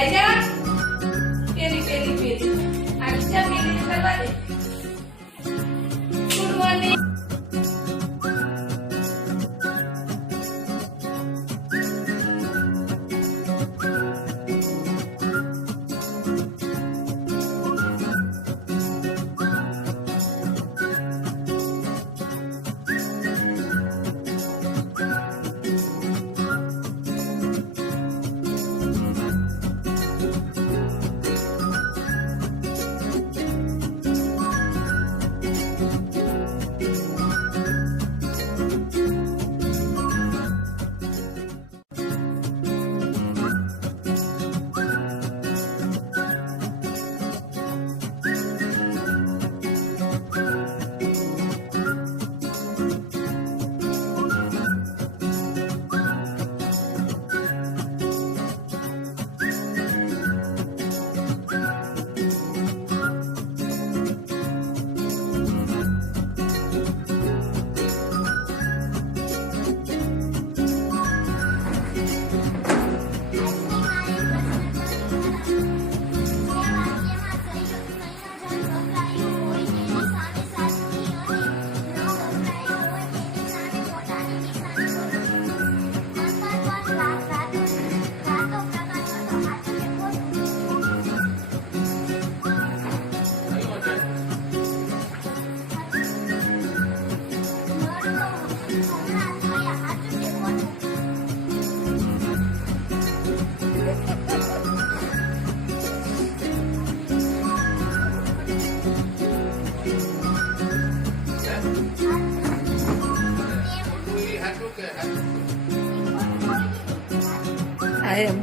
રાજા પેલી પેલી પેલી આ બીજા પેલી કરવા દે. Good morning.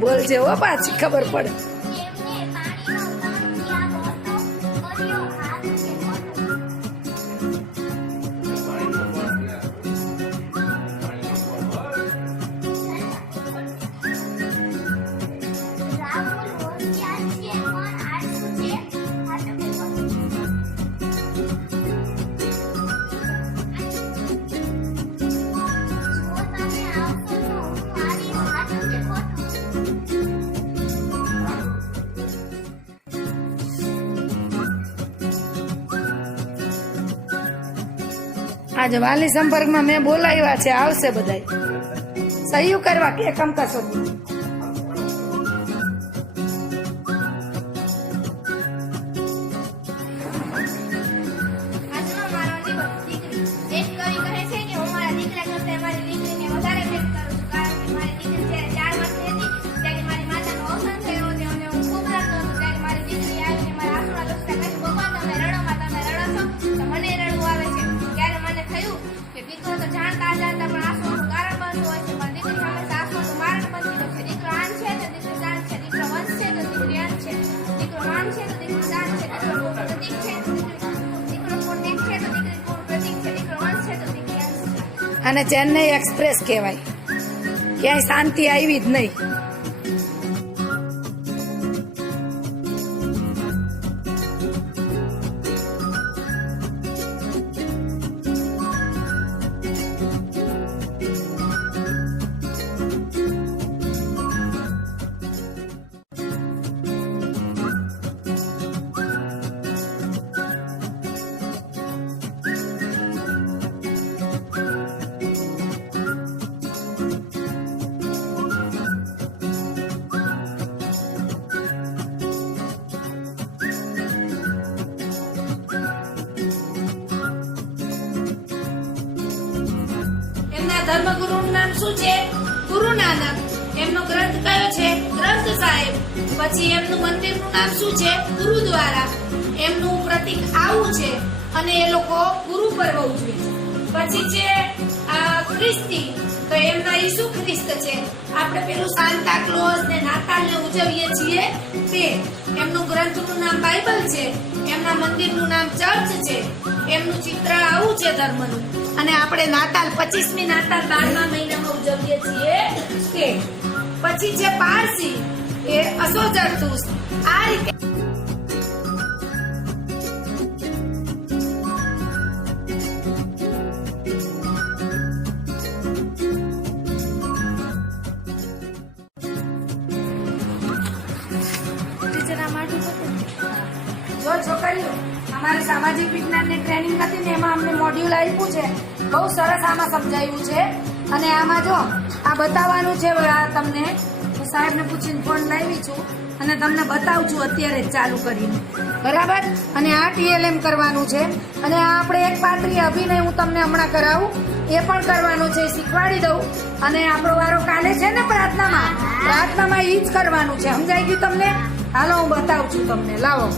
બોલ છે હો, પાછી ખબર પડે. આજે વાલી સંપર્કમાં મેં બોલાવ્યા છે, આવશે બધાય સહયોગ કરવા કે કમ કરશો. અને ચેન્નઈ એક્સપ્રેસ કહેવાય, ક્યાંય શાંતિ આવી જ નહીં. ધર્મગુરુનું નામ શું છે? ગુરુ નાનક. એમનો ગ્રંથ કયો છે? ગ્રંથ સાહેબ. પછી એમનું મંદિરનું નામ શું છે? ગુરુદ્વારા. એમનું પ્રતીક આવું છે અને એ લોકો ગુરુ પર્વ ઉજવે છે. પછી છે ખ્રિસ્તી, તો એમના ઈસુ ખ્રિસ્ત છે. આપણે પેલું સાન્તા ક્લોઝ ને નાતાલને ઉજવીએ છીએ તે. એમનું ગ્રંથનું નામ બાઇબલ છે. એમના મંદિરનું નામ ચર્ચ છે. એમનું ચિત્ર આવું છે ધર્મનું. અને આપણે નાતાલ 25મી નાતાલ 12મા મહિનામાં ઉજવીએ છીએ તે. પછી છે પારસી, એ અસોજરતુસ. આ રીતે જો છોકરીઓ, અમારી સામાજિક વિજ્ઞાનની ટ્રેનિંગ હતી ને એમાં અમને મોડ્યુલ આપ્યું છે. બહુ સરસ આમાં સમજાવ્યું છે. અને આમાં જો આ બતાવવાનું છે. આ તમને હું સાહેબને પૂછીને ફોન લાવી છું અને તમને બતાવું છું અત્યારે જ ચાલુ કરીને, બરાબર. અને આ TLM કરવાનું છે. અને આ આપણે એક પાત્રી અભિનય હું તમને હમણાં કરાવું, એ પણ કરવાનું છે, શીખવાડી દઉં. અને આપણો વારો કાલે છે ને પ્રાર્થનામાં એ જ કરવાનું છે. સમજાઈ ગયું તમને? હાલો હું બતાવું છું તમને. લાવો.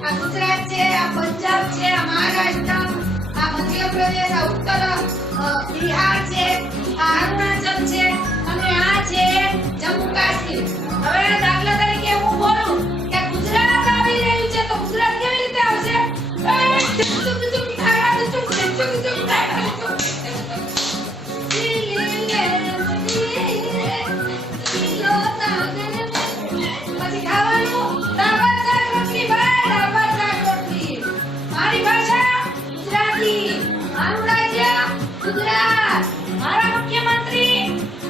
આ ગુજરાત છે, આ પંજાબ છે, આ મહારાષ્ટ્ર, આ મધ્યપ્રદેશ, આ ઉત્તર બિહાર છે, આ અરુણાચલ છે અને આ છે જમ્મુ કાશ્મીર. હવે દાખલા તરીકે હું બોલું કે ગુજરાત આવી રહ્યું છે તો ગુજરાત કેવી રીતે આવશે? પછી ખાવાનું ગુજરાત. મારા મુખ્યમંત્રી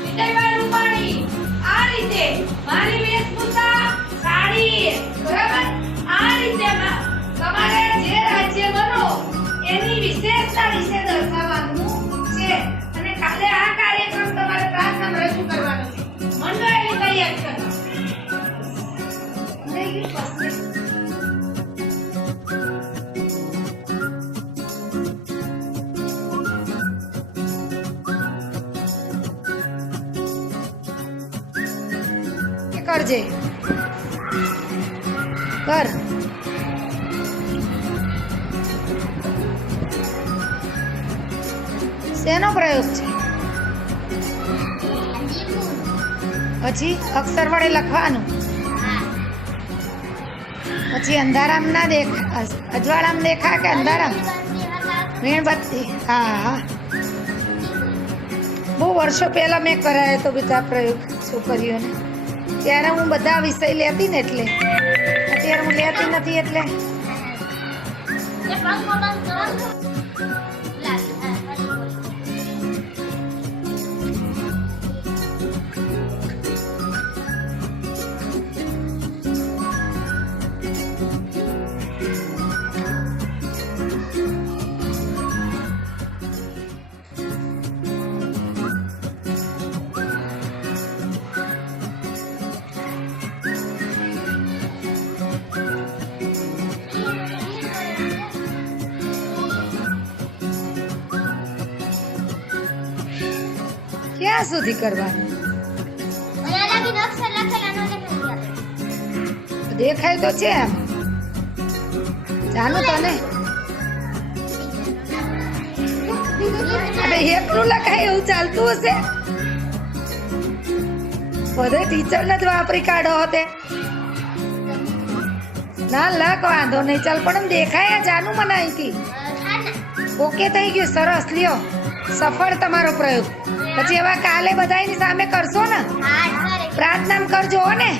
વિજયભાઈ રૂપાણી. આ રીતે મારી વેશભૂષા સાડી, બરાબર. આ રીતે તમારે જે રાજ્ય બનો એની વિશેષતા વિશે દર્શાવવાનું છે. અને કાલે આ કાર્યક્રમ તમારે પ્રાર્થનામાં રજૂ કરવાનો છે. મંડળની તૈયારી કરવાની. કરજે કર. શેનો પ્રયોગ છે? પછી અક્ષર વડે લખવાનું. પછી અંધારામ ના દેખા, અજવાળામ દેખા કે અંધારામ? મીણબત્તી. હા, બહુ વર્ષો પહેલા મેં કરાયો તો બધા પ્રયોગ છોકરીઓને. ત્યારે હું બધા વિષય લેતી ને એટલે. અત્યારે હું લેતી નથી એટલે. ક્યાં સુધી કરવાનું? દેખાય તો છે એમ. જાનું તને એટલું લખાય એવું ચાલતું હશે? બધે ટીચરને જ વાપરી કાઢો હોતે. ના લખ, વાંધો નહીં. ચાલ પણ દેખાય જાનું મને અહીંથી. ઓકે થઈ ગયું, સરસ. લ્યો, સફળ તમારો પ્રયોગ. પછી હવે કાલે બધાની સામે કરશો ને? પ્રાર્થના કરજો ને.